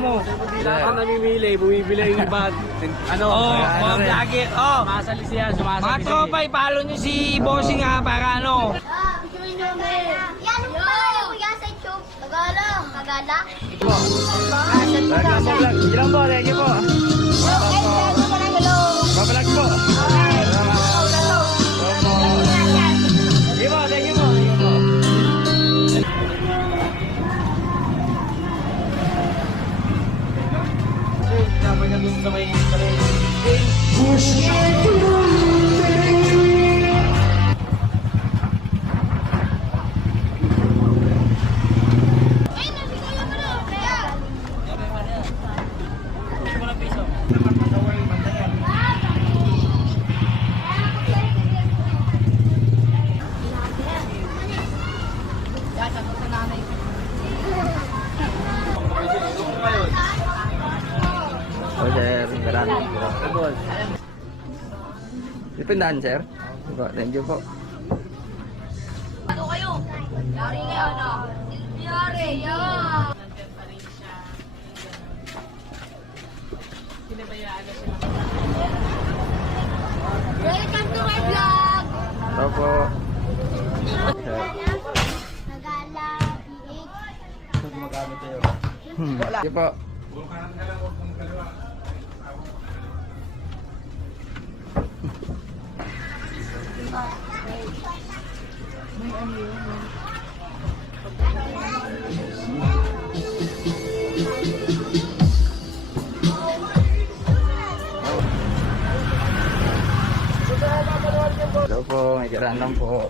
mo. Lahat ang namimili, bumibili yung iba. Ano? Mga vlogger. Sumasali siya, sumasali Mga tropa, ipalo nyo si Bossing ha, para ano. Yan po kuya sa YouTube. Kagala. Kagala. Ilang po, thank you po. Babalag po. Thank you po, thank you po. Dapat na dun sa may sir, maraming salamat. Dipindahan, sir. Thank you po. Ano kayo? Yari yan ah. Yari yan. Welcome to my vlog. Ito po. Nagala, Thank you po. Hello po, may kiraan lang po.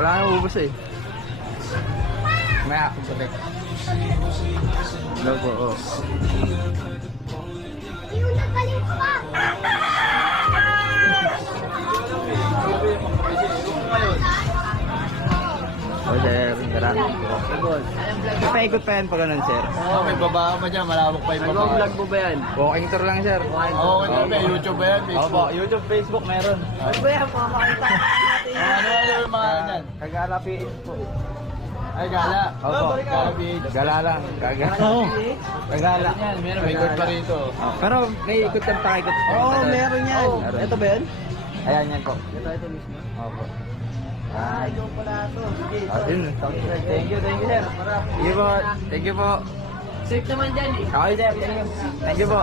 Wala na ubos eh. May ako balik. Hello po. Yung nagpalit pa. Oh, sir, maraming paikot pa yan pa ganun, sir. Oo, may baba pa dyan, malawak pa yung baba. Nag-vlog mo ba yan? Walking tour lang, sir. Oo, may YouTube ba yan? Facebook? Opo, YouTube, Facebook meron. Ano ba yan? Pamakita natin. Ano yung mga yan? Kagala PH po. Ay, gala. Opo, Gala PH. gala lang. Kagala. Kagala. May ikot pa rito. Pero may ikot lang pakikot. Oo, meron yan. Ito ba yan? Ayan yan po. Ito mismo. Opo. Ikaw pala ito. Sige. Ayun. Thank you, sir. Thank you po. Thank you po. Safe naman dyan eh. Okay, sir. Thank you po.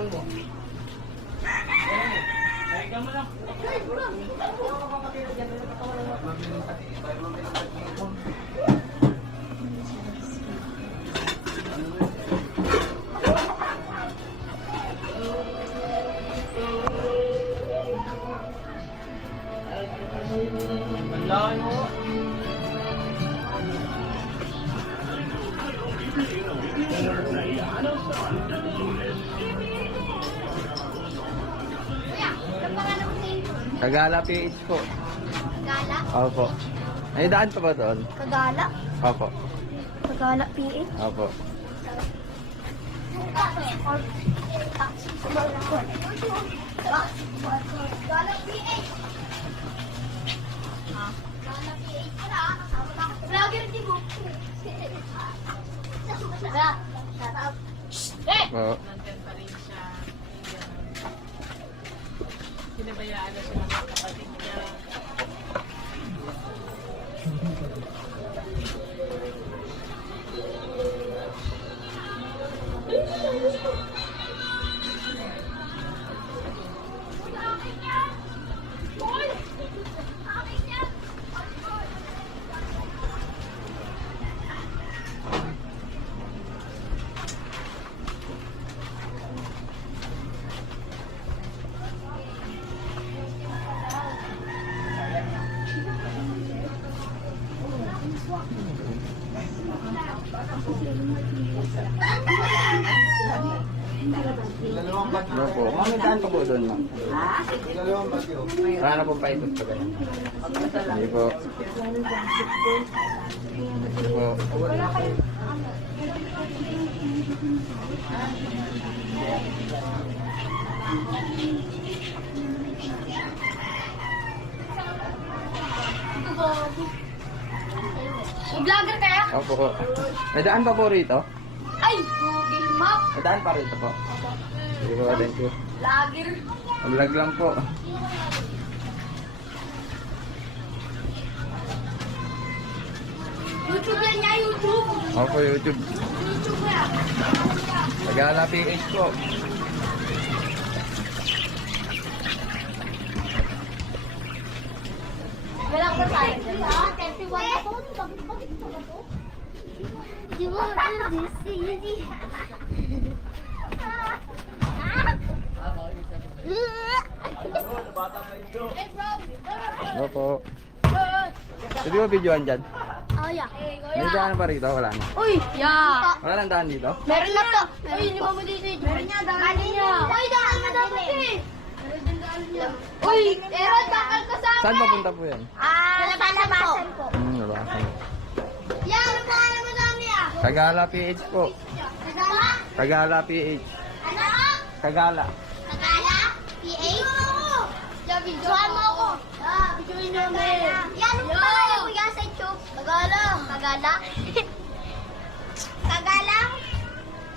lang mo. Kuya, ano pangalan mo sa'yo? Kagala PH po. Kagala? Opo. May daan pa ba doon? Kagala? Opo. Kagala PH? Opo. Kagala PH? Kagala PH pala. Vlogger din mo. Tara, shut up. Eh! Opo. Nandyan pa rin siya. Pinabayaan na siya ng mga kapatid niya. Dalawang bagyo. Opo. May daan pa po doon, ma'am. Dalawang bagyo. Wala na pong paikot pa ganyan. Hindi po. Hindi po. Vlogger kaya? Opo. May daan pa po rito? Ay! Google Map! May daan pa rito po. Hindi po, thank you. Vlogger! Vlog lang po. YouTube yan niya, YouTube! Opo, YouTube. YouTube ya! Kagala PH po. Wala ko tayo. 31 ako. Bakit pa ba to? Di ba this easy? Opo. Pwede mo videoan dyan? Oh, yeah. May daan pa rito? Wala na. Uy! Yeah! Wala nang daan dito? Meron na to! Uy, hindi mo dito. Meron niya, daan niya. Uy, daan na dapat eh! Uy, Aaron, bakal ka sa akin! Saan papunta po yan? Sa palabasan po. Labasan. Yan, ano pangalan mo dami ah? Kagala PH po. Kagala? Kagala PH. Ano? Kagala. Kagala? PH? Videoan mo ako. Videoin namin. Yan, ano pangalan mo yan sa YouTube? Kagala. Kagala? Kagala?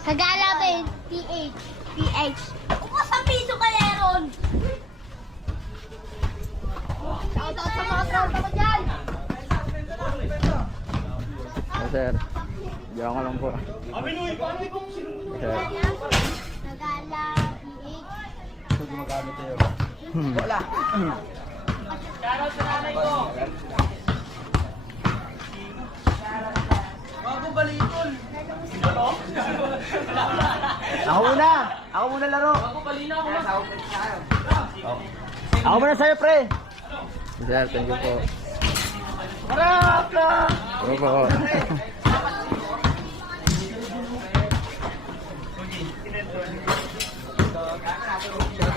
Kagala ba yun? PH. PH. Upos ang piso ka, Aaron. Shoutout sa mga tropa ko dyan. Oh, sir. Diyan ka lang po. Sir. Kagala, PH. Gumagamit tayo. Wala. Ako muna! Ako muna laro! Ako muna sa'yo, pre! Sir, thank you po. Harap na! Opo.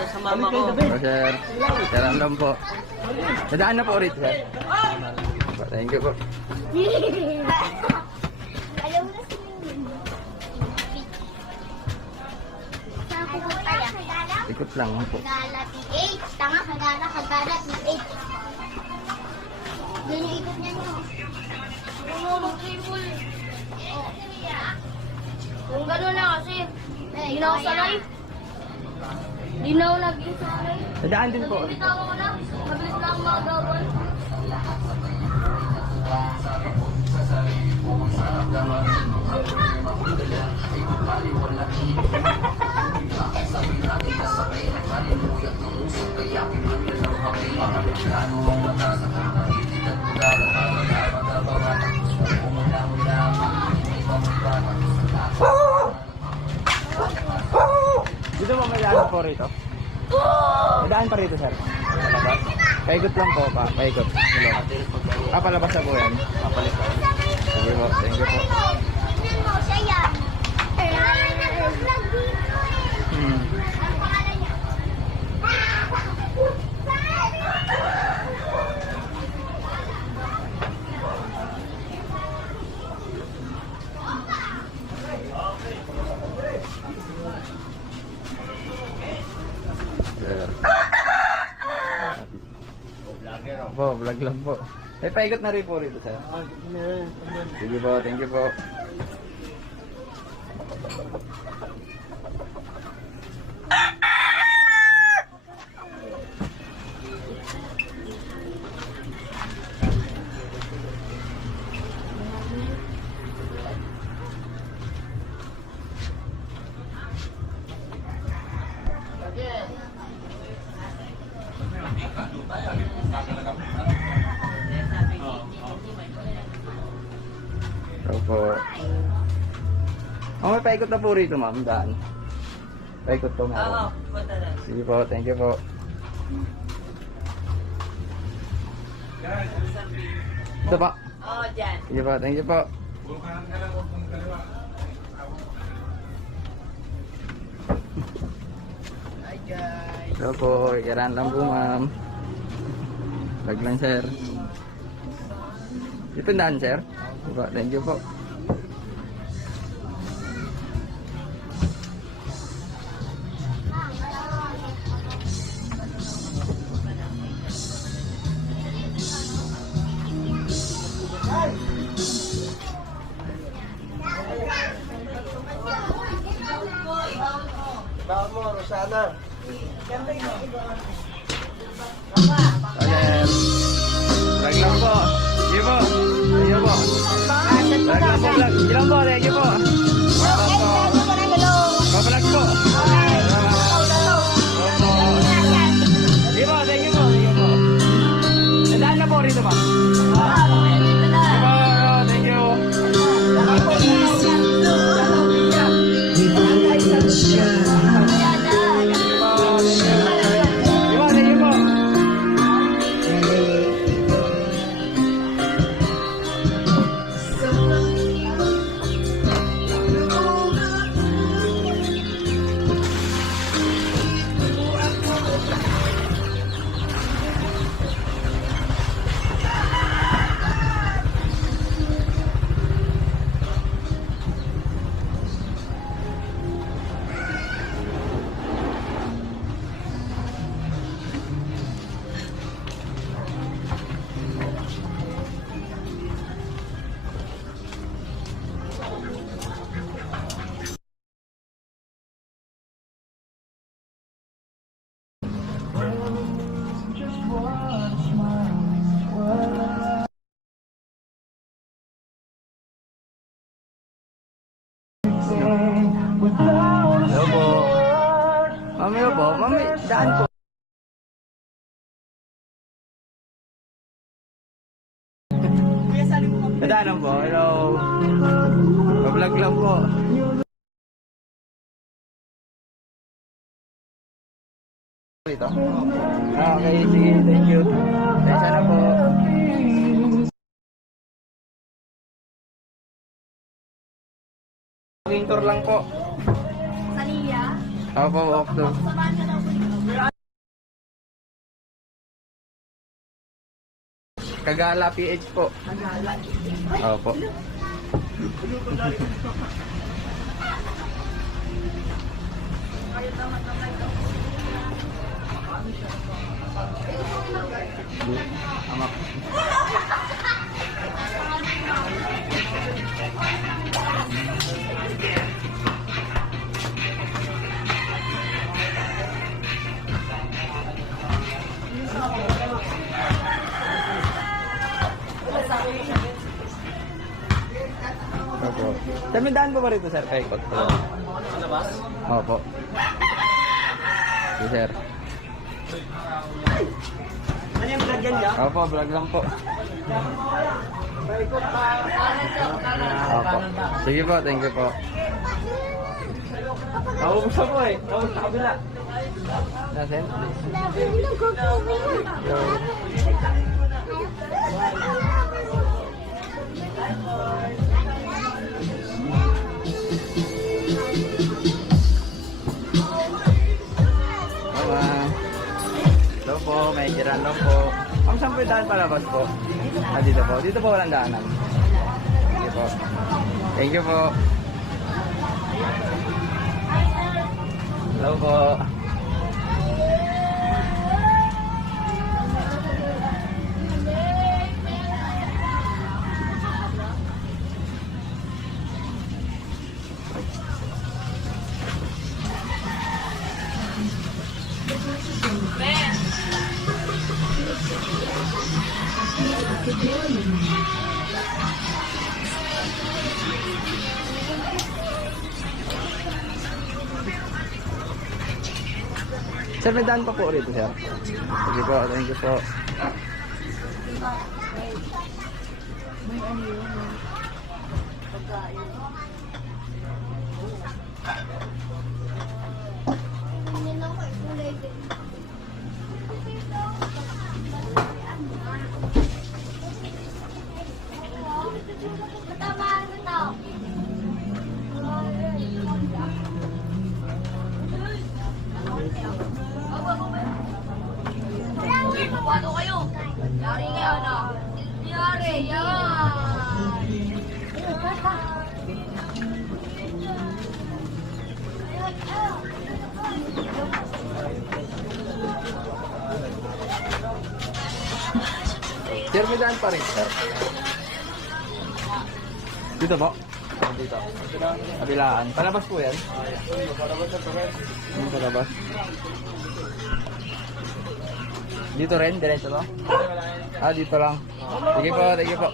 Sa mama ko. Oh, sir. Sir, andam po. Nadaan na po ulit, sir. Thank you po. Ayaw na si Saan pupunta yan? Ikot lang po. Kagala PH. Tanga, Kagala PH. Doon yung ikot niya nyo. Mag-triple. Kung gano'n na kasi, hindi na ako sanay. Hindi na ako naging sanay. Nadaan din po. Bitaw ko na. Mabilis na ako magawan. Dito mo may daan po rito. May daan pa rito, sir. Palabas. Paikot lang po pa. Paikot. Hello. Palabas na po yan. Papalit pa. Sige po. Thank you po. Tignan mo, siya yan. Ay, nag-vlog dito eh. Ano pangalan niya? Sir. Po, vlog lang po. Paikot na rin po rito, sir. Sige po. Thank you po. Opo. May paikot na po rito, ma'am. Daan. Paikot po nga. Oo, punta na. Sige po, thank you po. Ito pa. Oo, dyan. Sige po, thank you po. Hi guys. Ito po, ikiran lang po, ma'am. Vlog lang, sir. Ito daan, sir. Sige po, thank you po. Bawal mo, Rosana. Okay. Vlog lang po. Sige po. Thank you po. Vlog lang po, vlog. Sige lang po, thank you po. Papalag po. Sige po, thank you po. Thank you po. Nandaan na po rito ba? Sige po, thank you. Sige po, thank you po. Hello po. Mami po. Mami, daan po. Daanan po. Hello. Pablog lang po. Ito? Okay, sige. Thank you. Sana po. Walking tour lang po. Saniya? Opo, walk to. Samahan ka daw po dito. Kagala PH po. Magala. Opo. Amak. Opo. Samindaan po ba rito, sir? Kay Kot? Sa labas? Opo. Si sir. Ano yung vlog yan niya? Opo, vlog lang po. Opo. Sige po, thank you po. Naubos ako eh. Naubos sa kabila. Nasin? Yo. Hello po, may kiran lang po. Ang saan po yung daan palabas po? Ah, dito po. Dito po walang daanan. Sige po. Thank you po. Hello po. Sir, may daan pa po rito, sir. Sige po, thank you po. Paano kayo? Yari nga na. Yari, yan. Sir, may daan pa rin, sir. Dito po? Dito. Kabilaan. Palabas po yan? Palabas. Dito rin? Diretso to? Ah, dito lang. Sige po, thank you po.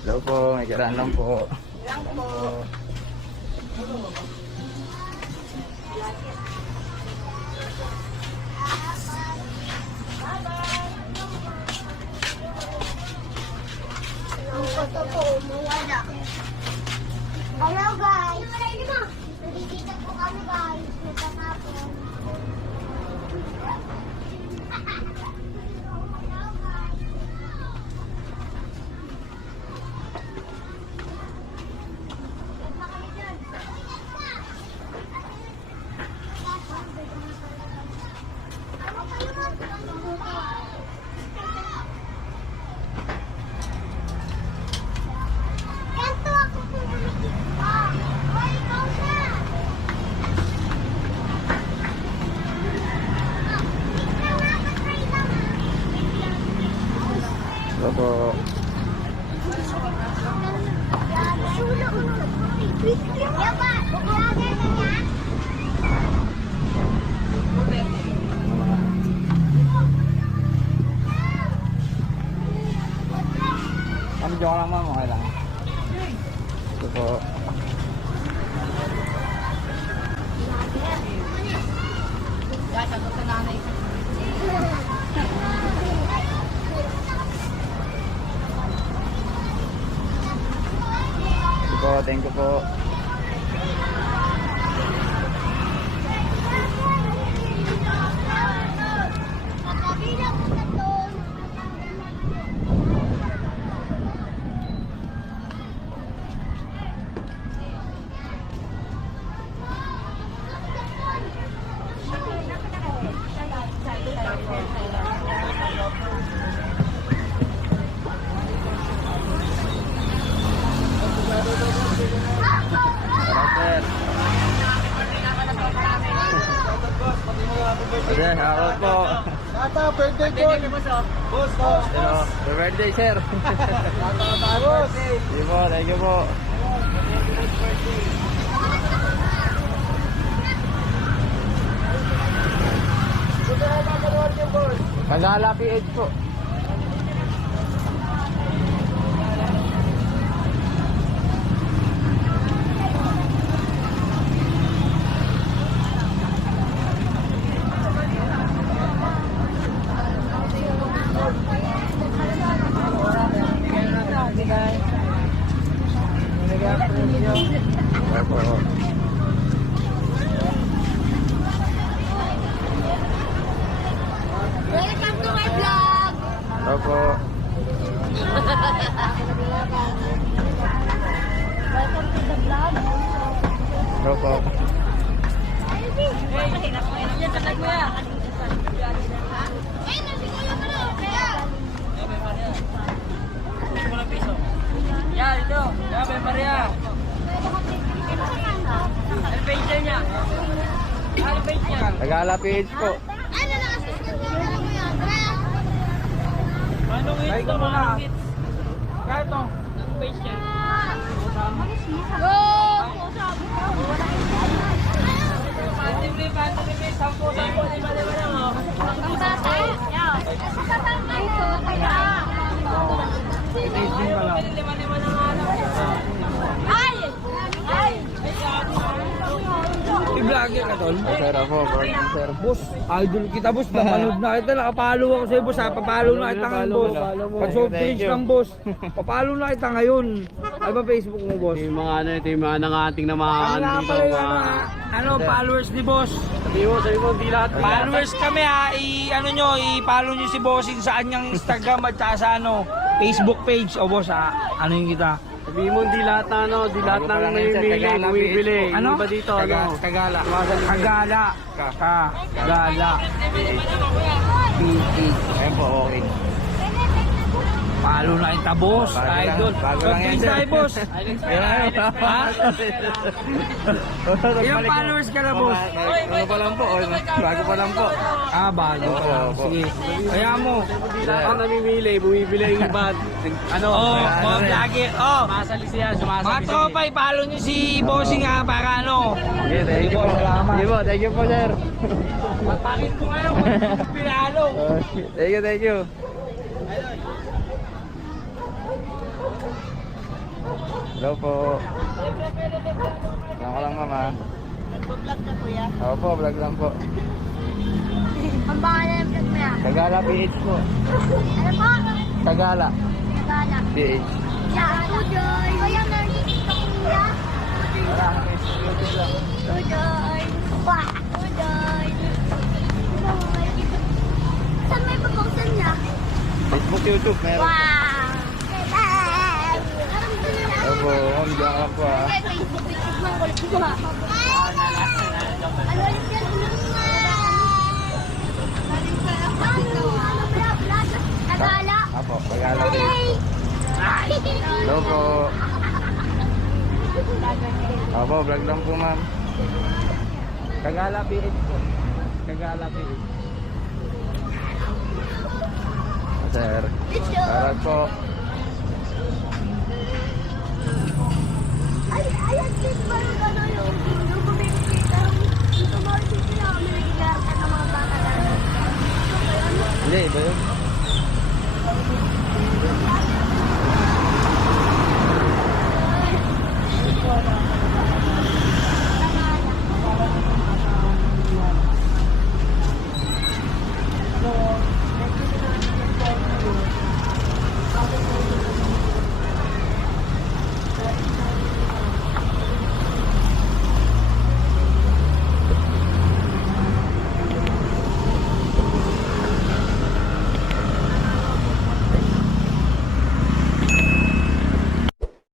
Hello po, may kiraan lang po. Lang po. Ang foto po, umuwala. Hello guys! Nandito po kami guys. Nagtatapon. Kanto ako kung nakikita. Hoy, ikaw na! Ikaw na, patry lang ha. Hello po. Sulo ko. Yaba, bukulagan na niya. Ano dyan lang ma'am, okay lang. Ito po. Sagot sa nanay. Ito po, thank you po. Kakabilang ko na to. Tara, sir. Ate, shoutout po. Tata, birthday ko. Boss, boss. Hello, happy birthday, sir. Tata, boss. Sige po, thank you po. Kagala PH po. po. Welcome to my vlog! Opo. Welcome to the vlog. Opo. Yan, ito. Yan, Ave Maria. Ano page niya? Ano page niya? Tagala PH po. Ano na kasi mo yan? Anong hits to mga hits? Kaya ito. Anong page niya? Go! Pantibli, sampo, lima lang, oh. Ang bata? Lima lang, ano. Ay! Ay! I-vlogger ka, tol. Sir, opo. Morning, sir. Boss, idol kita, boss. Napanood na kita. Nakapalo ako sa'yo, boss. Papalo na kita ngayon, boss. Pag soft drinks lang, boss. Papalo na kita ngayon. Ano ba Facebook mo, boss? Yung mga ano, ito yung mga nangating na mga Ang ano nga dito, pala yung mga... ano, followers ni boss. Sabi mo, di lahat. Followers kami ha, ano nyo, i-follow nyo si Bossing sa kanyang Instagram at saka sa ano, Facebook page. O boss ha, ano yung kita? Sabi mo, di lahat na ano, di lahat Bago pa ng lang yun, sir. namimili, Tagala, bumibili. Ano? Yung ba dito, ano? Kagala. Kagala. Kagala. PH. Ayun po, okay. Follow na kita, boss. Bago lang- Idol. bago lang yan, Pag-please sir. tayo, boss. Yan. Ha? Ilang followers ka na, boss? Ano pa lang po? Bago pa lang po. Ah, bago pa lang. Opo. Sige. Kaya mo. Lahat ng namimili, bumibili yung iba. Ano? Oh, ano mga rin. vlogger. Oh, Sumasali siya, mga sumasali tropa, i-follow nyo si Bossing ha, para ano. Okay, thank you po. Thank you po, thank you po, sir. Bakit mo ngayon kung pinalo? Thank you, thank you. Hello po. Saan ka lang, mama? Nagpo-vlog na kuya. Opo, vlog lang po. Ang pangalan ng vlog mo yan? Kagala PH po. Ano po? Kagala Nagala. PH. Yan, Tudoy. Kuya, nag-tiktok kuya. Wala, YouTube lang. Tudoy. Wah, Tudoy. Saan may pag-posten niya? Facebook, YouTube, meron. Wow! Opo, diyan ka lang po ha. Facebook, YouTube mo. Kulit ko ha. Ano ulit yan? Nagala. Apo, Kagala PH. Hello po. Opo, vlog lang po, ma'am. Kagala PH po. Kagala PH. Sir. Harap po. Ay, ayan, please, parang gano'n yung kumikita. Yung tumawag sila, kami nagigarakan ng mga bata na. Hindi, iba yun. Ay,